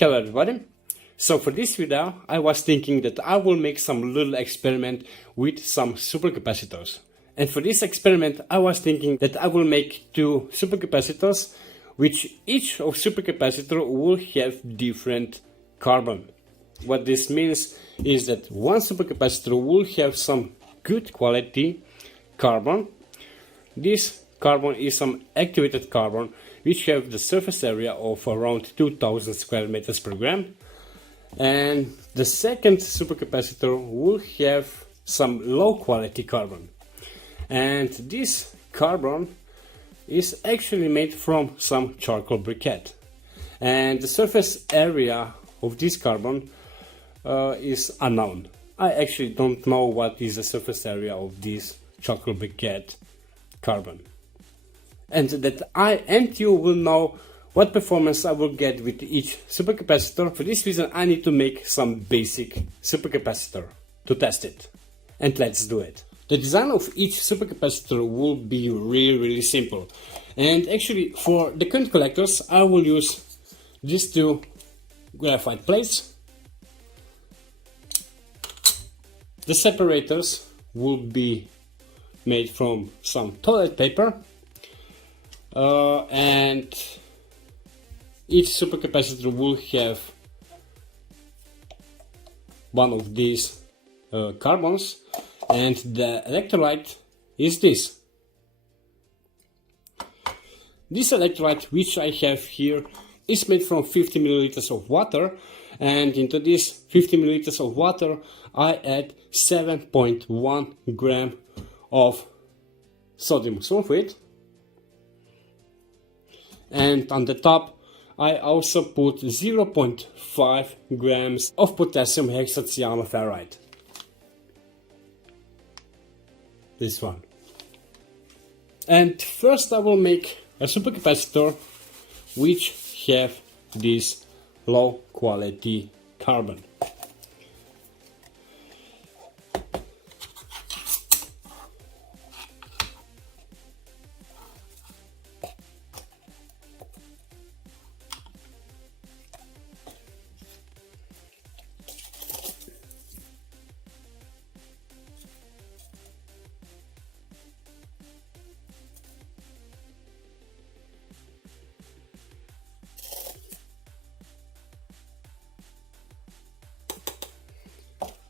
Hello everybody. So for this video I was thinking that I will make some little experiment with some supercapacitors. And for this experiment I was thinking that I will make two supercapacitors, which each of supercapacitor will have different carbon. What this means is that one supercapacitor will have some good quality carbon. This carbon is some activated carbon which have the surface area of around 2000 square meters per gram, and the second supercapacitor will have some low quality carbon, and this carbon is actually made from some charcoal briquette, and the surface area of this carbon is unknown. I actually don't know what is the surface area of this charcoal briquette carbon, and that I and you will know what performance I will get with each supercapacitor. For this reason I need to make some basic supercapacitor to test it, and let's do it. The design of each supercapacitor will be really simple, and actually for the current collectors I will use these two graphite plates. The separators will be made from some toilet paper, and each supercapacitor will have one of these carbons, and the electrolyte is this. This electrolyte which I have here is made from 50 milliliters of water, and into this 50 milliliters of water I add 7.1 gram of sodium sulfate, and on the top I also put 0.5 grams of potassium hexacyanoferrite. This one. And first I will make a supercapacitor which have this low quality carbon.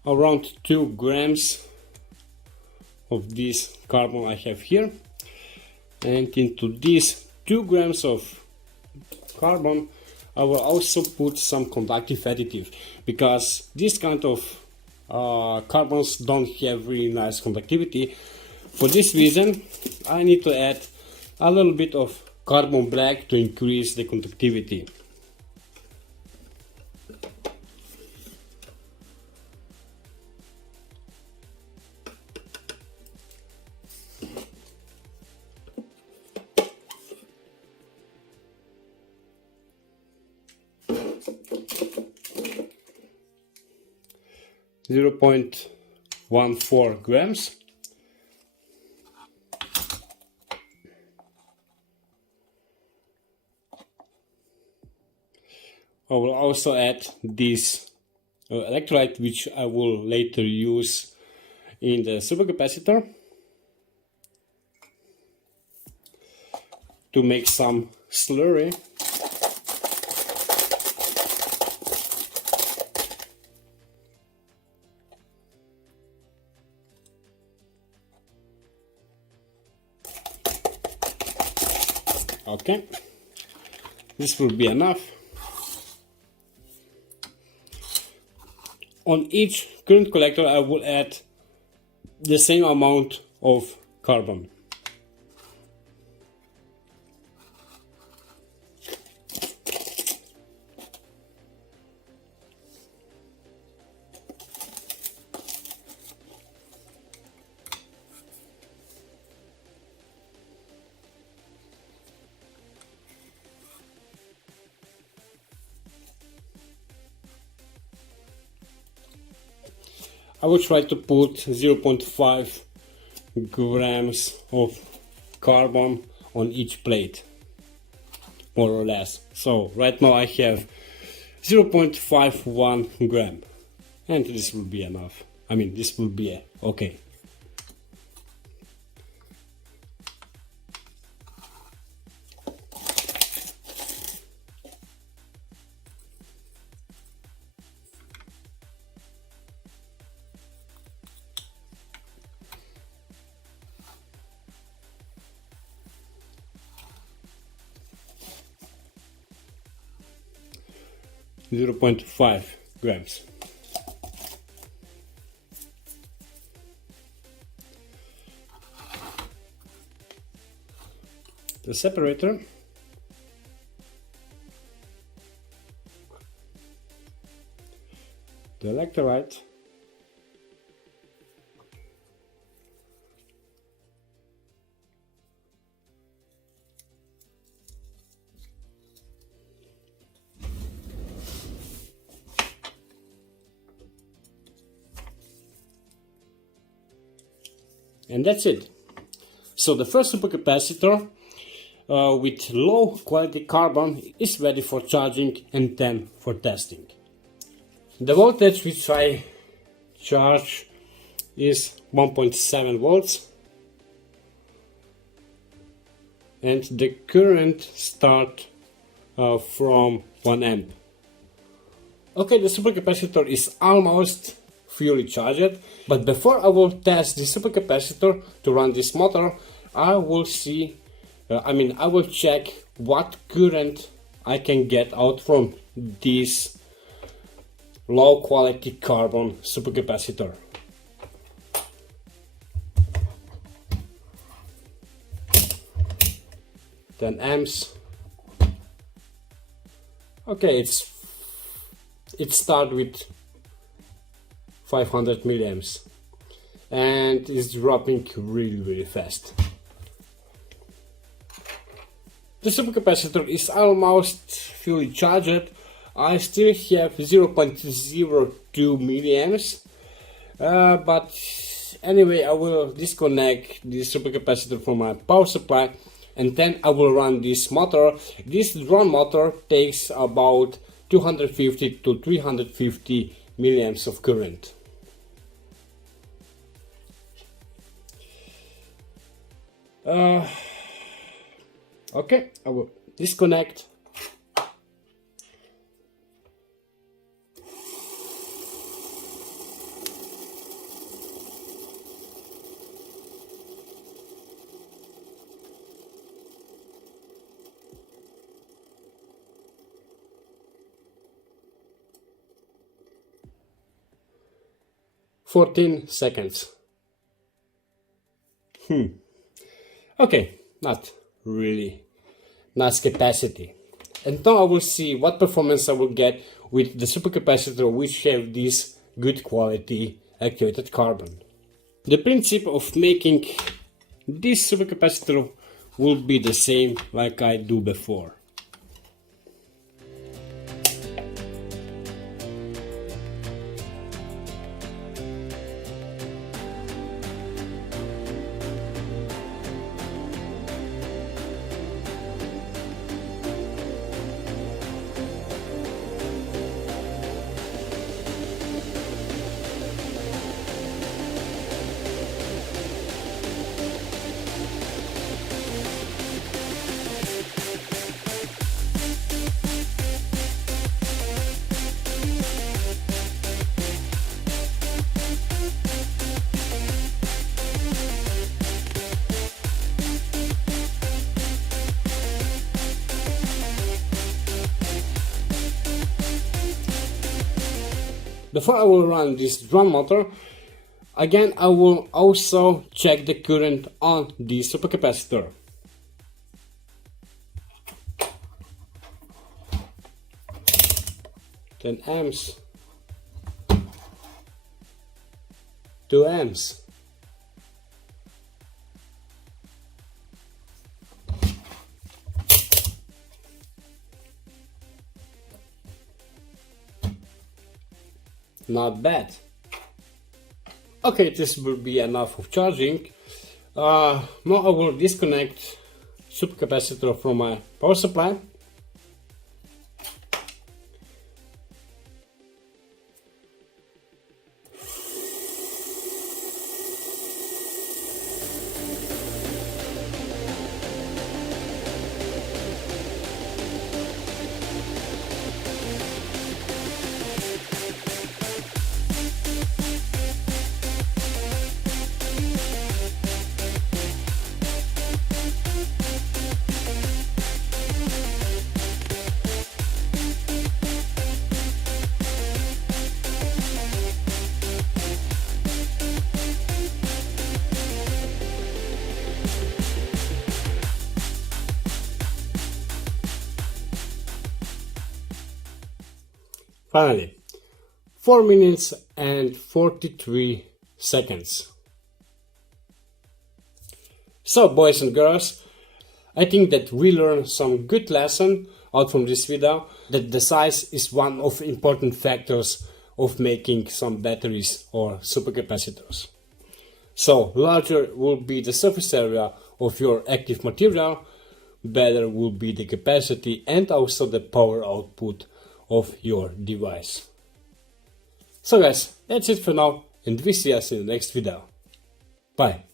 Around 2 grams of this carbon I have here, and into these 2 grams of carbon I will also put some conductive additive, because this kind of carbons don't have really nice conductivity. For this reason I need to add a little bit of carbon black to increase the conductivity. Zero 0.14 grams. I will also add this electrolyte, which I will later use in the supercapacitor to make some slurry. Okay, this will be enough. On each current collector I will add the same amount of carbon. I will try to put 0.5 grams of carbon on each plate, more or less. So right now I have 0.51 gram, and this will be enough. I mean, this will be okay. Zero 0.5 grams. The separator, the electrolyte, and that's it. So the first supercapacitor with low quality carbon is ready for charging and then for testing. The voltage which I charge is 1.7 volts and the current start from 1 amp. Okay, the supercapacitor is almost fully charged, but before I will test the supercapacitor to run this motor, I will see, I will check what current I can get out from this low quality carbon supercapacitor. Ten amps. Okay, it starts with 500 milliamps and is dropping really fast. The supercapacitor is almost fully charged. I still have 0.02 milliamps, but anyway, I will disconnect the supercapacitor from my power supply and then I will run this motor. This drone motor takes about 250 to 350 milliamps of current. Okay, I will disconnect. "14 seconds. Okay, not really nice capacity. And now I will see what performance I will get with the supercapacitor which have this good quality activated carbon. The principle of making this supercapacitor will be the same like I do before. Before I will run this drum motor, again I will also check the current on the supercapacitor. Ten amps, 2 amps, not bad. Okay, this will be enough of charging. Now I will disconnect supercapacitor from my power supply Finally, 4 minutes and 43 seconds. So boys and girls, I think that we learned some good lesson out from this video, that the size is one of the important factors of making some batteries or supercapacitors. So larger will be the surface area of your active material, better will be the capacity and also the power output of your device. So guys, that's it for now, and we see us in the next video. Bye.